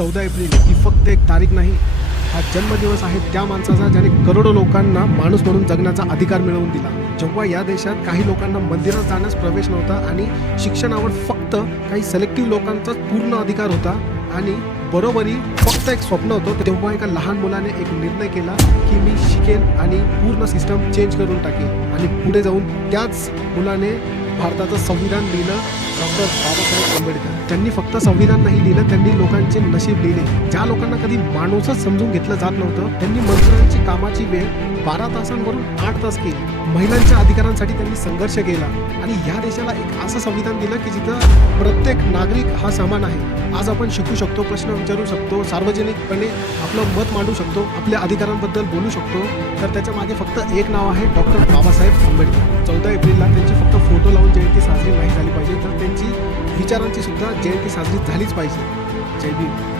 14 April ही फक्त एक तारीख नाही, हा जन्मदिवस आहे त्या माणसाचा ज्याने करोडो लोकांना माणूस म्हणून जगण्याचा अधिकार मिळवून दिला. जेव्हा या देशात काही लोकांना मंदिरात जाण्यास प्रवेश नव्हता आणि शिक्षणावर फक्त काही सिलेक्टिव्ह लोकांचाच पूर्ण अधिकार होता आणि बरोबरी फक्त एक स्वप्न होतं, तेव्हा एका लहान मुलाने एक निर्णय केला की मी शिकेन आणि पूर्ण सिस्टम चेंज करून टाकेन. आणि पुढे जाऊन त्याच मुलाने भारताचं संविधान लिहिलं. डॉक्टर बाबासाहेब आंबेडकर त्यांनी फक्त संविधान नाही लिहिलं, त्यांनी लोकांचे नशीब लिहिले. ज्या लोकांना कधी माणूसच समजून घेतलं जात नव्हतं, त्यांनी मजुरांची कामाची वेळ 12 तासांवरून 8 तास केली. महिलांच्या अधिकारांसाठी त्यांनी संघर्ष केला आणि ह्या देशाला एक असं संविधान दिलं की जिथं प्रत्येक नागरिक हा समान आहे. आज आपण शिकू शकतो, प्रश्न विचारू शकतो, सार्वजनिकपणे आपलं मत मांडू शकतो, आपल्या अधिकारांबद्दल बोलू शकतो. तर त्याच्या मागे फक्त एक नाव आहे, डॉक्टर बाबासाहेब आंबेडकर. 14 एप्रिलला त्यांची फक्त फोटो लावून जयंती साजरी नाही झाली पाहिजे, तर त्यांची विचारांची सुद्धा जयंती साजरी झालीच पाहिजे. जय भीम.